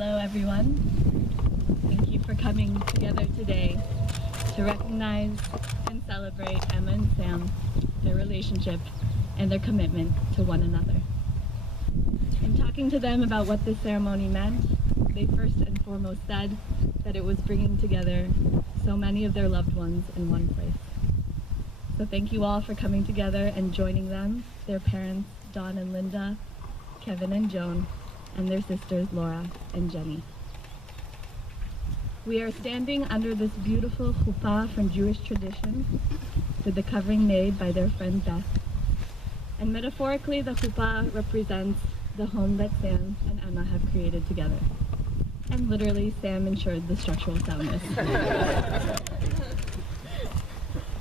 Hello, everyone. Thank you for coming together today to recognize and celebrate Emma and Sam, their relationship, and their commitment to one another. In talking to them about what this ceremony meant, they first and foremost said that it was bringing together so many of their loved ones in one place. So thank you all for coming together and joining them, their parents, Dawn and Linda, Kevin and Joan, and their sisters, Laura and Jenny. We are standing under this beautiful chuppah from Jewish tradition with the covering made by their friend Beth. And metaphorically, the chuppah represents the home that Sam and Emma have created together. And literally, Sam ensured the structural soundness.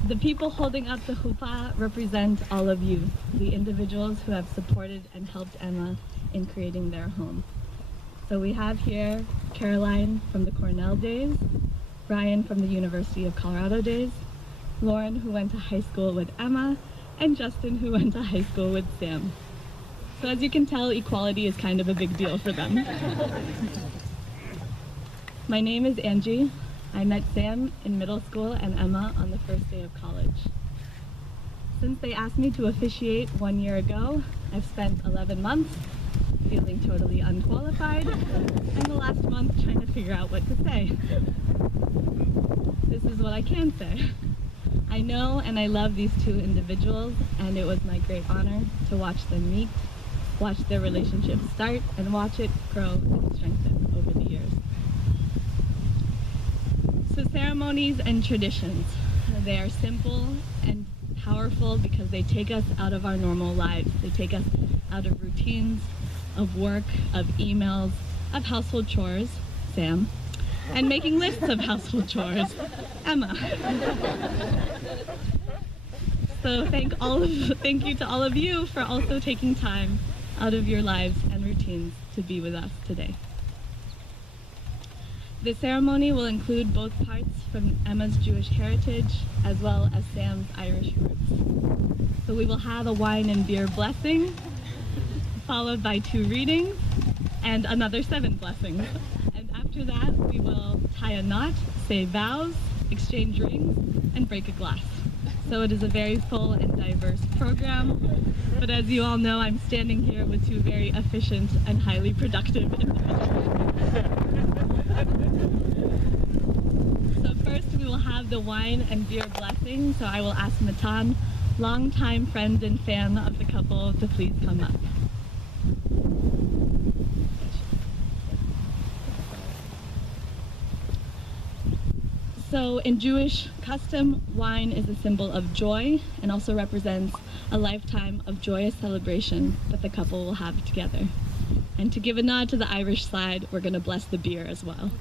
The people holding up the chuppah represent all of you, the individuals who have supported and helped Emma in creating their home. So we have here Caroline from the Cornell days, Brian from the University of Colorado days, Lauren who went to high school with Emma, and Justin who went to high school with Sam. So as you can tell, equality is kind of a big deal for them. My name is Angie. I met Sam in middle school and Emma on the first day of college. Since they asked me to officiate 1 year ago, I've spent 11 months feeling totally unqualified, and the last month trying to figure out what to say. This is what I can say. I know and I love these two individuals, and it was my great honor to watch them meet, watch their relationship start, and watch it grow and strengthen over the years. So ceremonies and traditions, they are simple and powerful because they take us out of our normal lives. They take us out of routines, of work, of emails, of household chores, Sam, and making lists of household chores, Emma. So thank you to all of you for also taking time out of your lives and routines to be with us today. The ceremony will include both parts from Emma's Jewish heritage as well as Sam's Irish roots. So we will have a wine and beer blessing, followed by 2 readings and another 7 blessings. And after that, we will tie a knot, say vows, exchange rings, and break a glass. So it is a very full and diverse program. But as you all know, I'm standing here with 2 very efficient and highly productive individuals. So first we will have the wine and beer blessing. So I will ask Matan, longtime friend and fan of the couple, to please come up. So in Jewish custom, wine is a symbol of joy and also represents a lifetime of joyous celebration that the couple will have together. And to give a nod to the Irish side, we're going to bless the beer as well.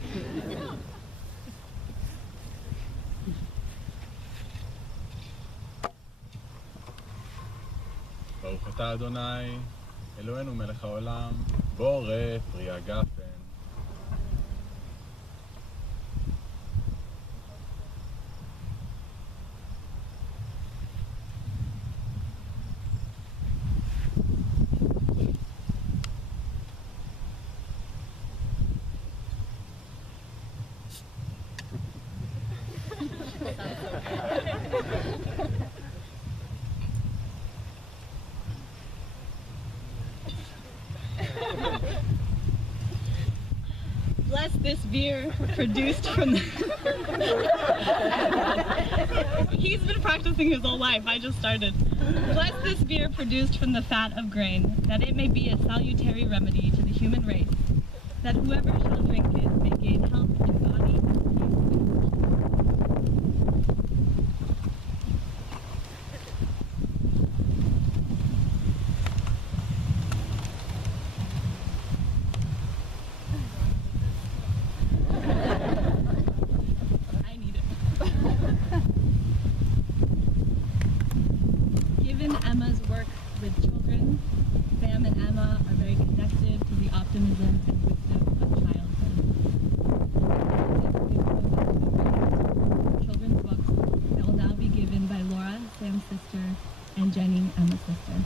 ברוך אתה אדוני, אלוהינו מלך העולם, בורא פרי הגפן. Bless this beer produced from the... He's been practicing his whole life, I just started. Bless this beer produced from the fat of grain, that it may be a salutary remedy to the human race, that whoever shall drink it may gain health in body. Given Emma's work with children, Sam and Emma are very connected to the optimism and wisdom of childhood. Children's books that will now be given by Laura, Sam's sister, and Jenny, Emma's sister.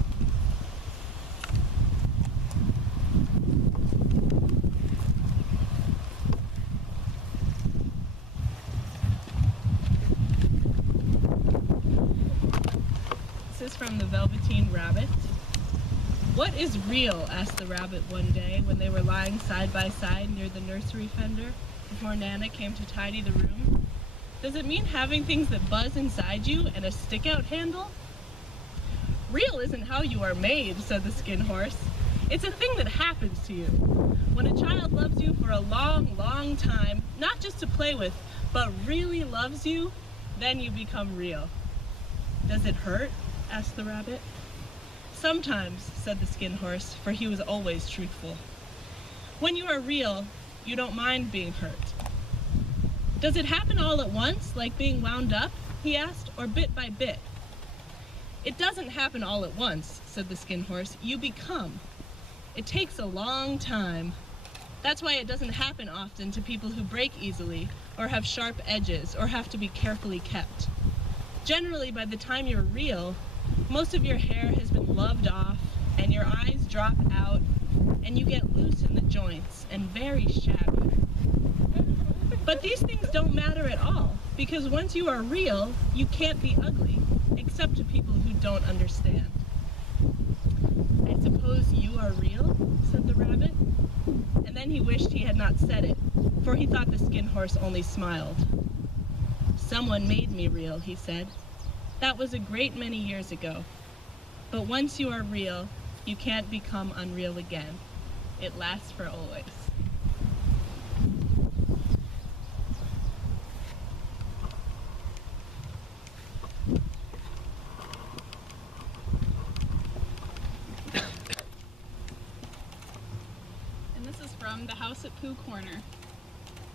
from the Velveteen Rabbit. "What is real?" asked the rabbit one day when they were lying side by side near the nursery fender before Nana came to tidy the room. "Does it mean having things that buzz inside you and a stick-out handle?" "Real isn't how you are made," said the Skin Horse. "It's a thing that happens to you. When a child loves you for a long, long time, not just to play with, but really loves you, then you become real." "Does it hurt?" asked the rabbit. "Sometimes," said the Skin Horse, for he was always truthful. "When you are real, you don't mind being hurt." "Does it happen all at once, like being wound up?" he asked, "or bit by bit?" "It doesn't happen all at once," said the Skin Horse. "You become. It takes a long time. That's why it doesn't happen often to people who break easily, or have sharp edges, or have to be carefully kept. Generally, by the time you're real, most of your hair has been loved off, and your eyes drop out, and you get loose in the joints, and very shabby. But these things don't matter at all, because once you are real, you can't be ugly, except to people who don't understand." "I suppose you are real?" said the rabbit. And then he wished he had not said it, for he thought the Skin Horse only smiled. "Someone made me real," he said. "That was a great many years ago. But once you are real, you can't become unreal again. It lasts for always." And this is from The House at Pooh Corner.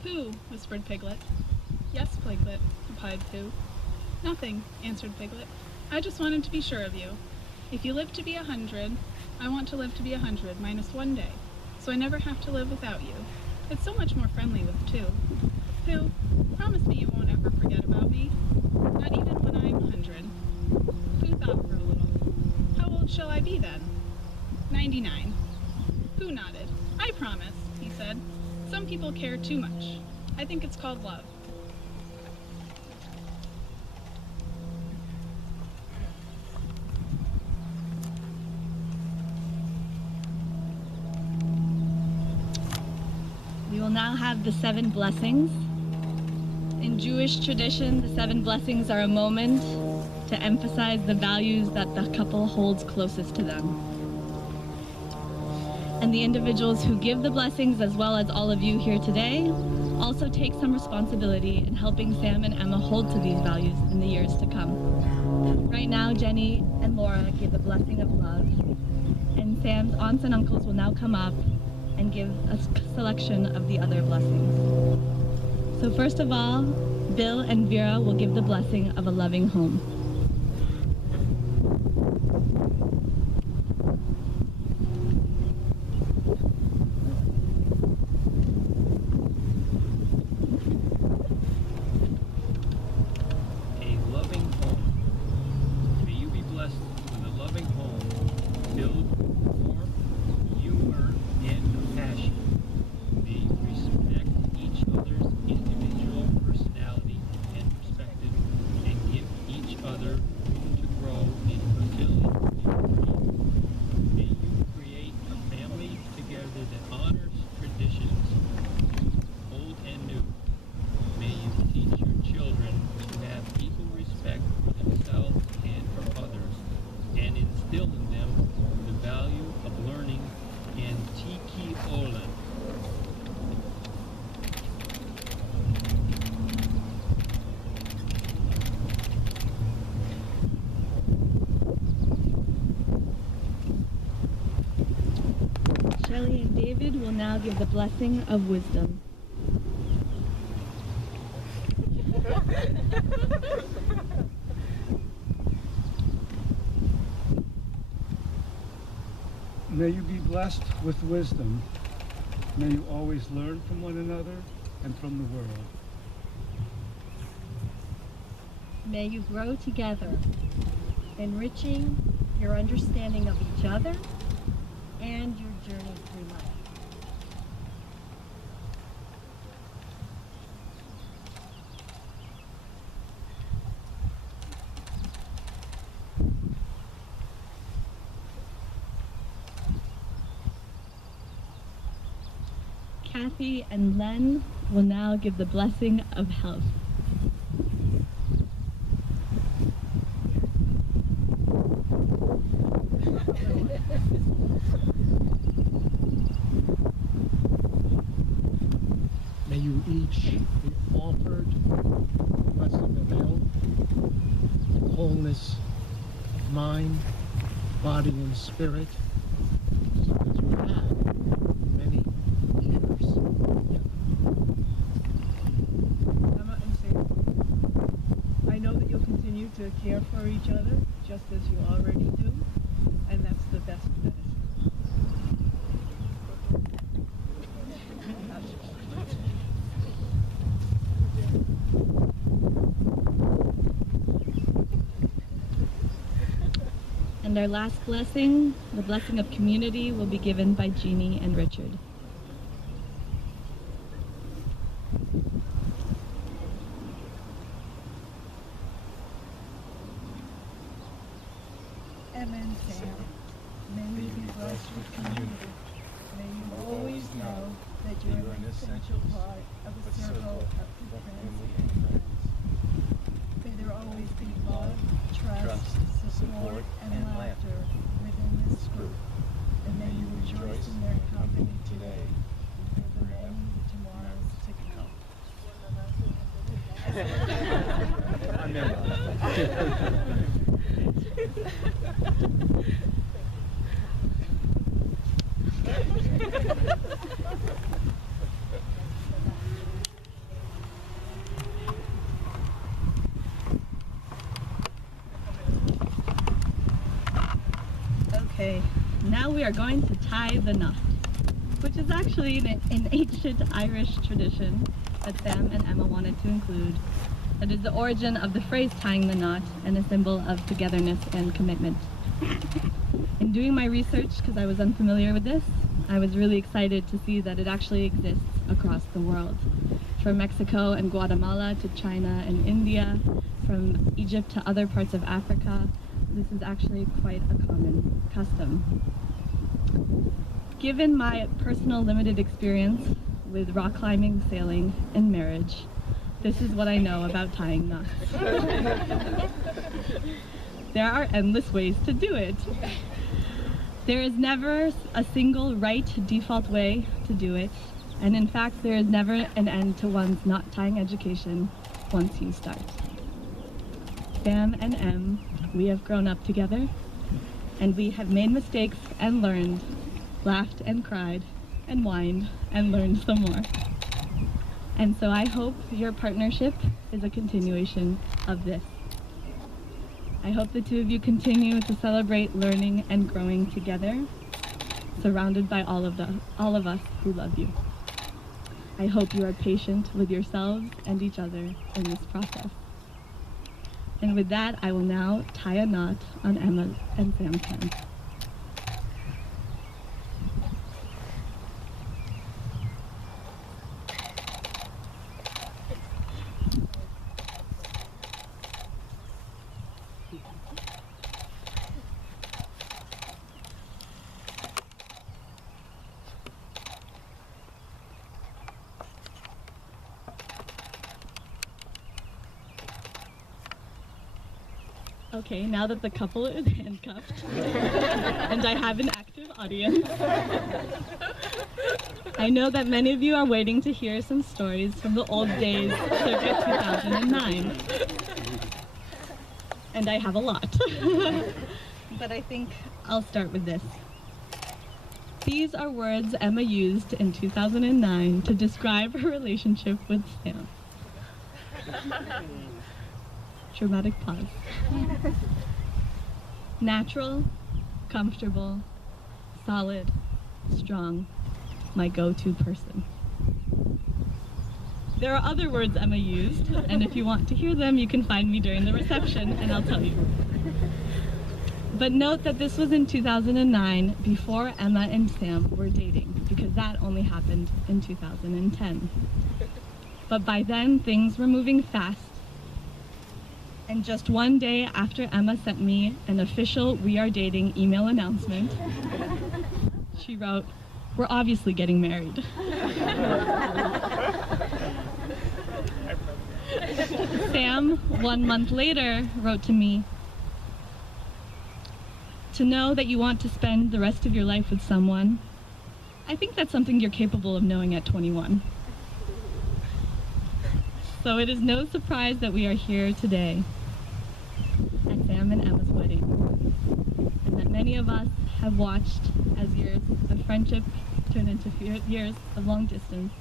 "Pooh," whispered Piglet. "Yes, Piglet," replied Pooh. "Nothing," answered Piglet. "I just wanted to be sure of you. If you live to be 100, I want to live to be 100 minus 1 day, so I never have to live without you. It's so much more friendly with 2. Pooh, promise me you won't ever forget about me. Not even when I'm 100. Pooh thought for a little. "How old shall I be then?" 99. Pooh nodded. "I promise," he said. "Some people care too much. I think it's called love." We will now have the 7 blessings. In Jewish tradition, the 7 blessings are a moment to emphasize the values that the couple holds closest to them. And the individuals who give the blessings, as well as all of you here today, also take some responsibility in helping Sam and Emma hold to these values in the years to come. Right now, Jenny and Laura give the blessing of love, and Sam's aunts and uncles will now come up and give a selection of the other blessings. So first of all, Bill and Vera will give the blessing of a loving home. A loving home. May you be blessed with a loving home filled with warmth, humor, and compassion. May you respect each other's individual personality and perspective and give each other room to grow and fulfill your dreams. May you create a family together that honors traditions, old and new. May you teach your children to have equal respect for themselves and for others, and instill in them the value of learning and tiki olan. Shelley and David will now give the blessing of wisdom. May you be blessed with wisdom. May you always learn from one another and from the world. May you grow together, enriching your understanding of each other and your journey through life. Kathy and Len will now give the blessing of health. May you each be offered the blessing of health, wholeness of mind, body, and spirit, so that you have many years. Emma and Sam, I know that you'll continue to care for each other just as you already do, and that's the best medicine. And our last blessing, the blessing of community, will be given by Jeannie and Richard. Emma and Sam, may you be blessed with community. May you always know that you are an essential part of a circle of good friends and friends. May there always be love, trust, support, and laughter within this group. And may you rejoice in their company today and for the many tomorrows Okay, now we are going to tie the knot, which is actually an ancient Irish tradition that Sam and Emma wanted to include. That is the origin of the phrase tying the knot and a symbol of togetherness and commitment. In doing my research, because I was unfamiliar with this, I was really excited to see that it actually exists across the world. From Mexico and Guatemala to China and India, from Egypt to other parts of Africa, this is actually quite a common custom. Given my personal limited experience with rock climbing, sailing, and marriage, this is what I know about tying knots. There are endless ways to do it. There is never a single right default way to do it, and in fact, there is never an end to one's knot tying education once you start. Sam and Em, we have grown up together, and we have made mistakes and learned, laughed and cried, and whined and learned some more. And so I hope your partnership is a continuation of this. I hope the two of you continue to celebrate learning and growing together, surrounded by all of us who love you. I hope you are patient with yourselves and each other in this process. And with that, I will now tie a knot on Emma and Sam's hands. Okay, now that the couple is handcuffed and I have an active audience, I know that many of you are waiting to hear some stories from the old days circa 2009. And I have a lot. But I think I'll start with this. These are words Emma used in 2009 to describe her relationship with Sam. Dramatic pause. Natural, comfortable, solid, strong, my go-to person. There are other words Emma used, and if you want to hear them, you can find me during the reception and I'll tell you. But note that this was in 2009, before Emma and Sam were dating, because that only happened in 2010. But by then, things were moving fast. And just one day after Emma sent me an official "We Are Dating" email announcement, she wrote, we're obviously getting married. Sam, 1 month later, wrote to me, "To know that you want to spend the rest of your life with someone, I think that's something you're capable of knowing at 21. So it is no surprise that we are here today at Sam and Emma's wedding, and that many of us have watched as years of friendship turned into years of long distance,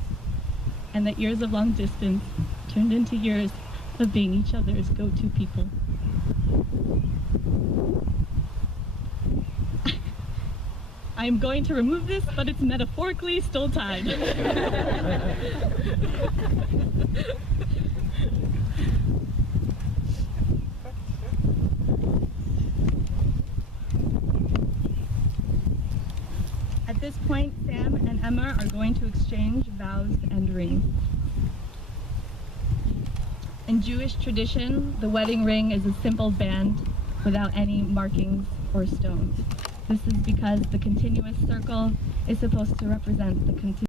and that years of long distance turned into years of being each other's go-to people." I'm going to remove this, but it's metaphorically still tied. At this point, Sam and Emma are going to exchange vows and rings. In Jewish tradition, the wedding ring is a simple band without any markings or stones. This is because the continuous circle is supposed to represent the continuous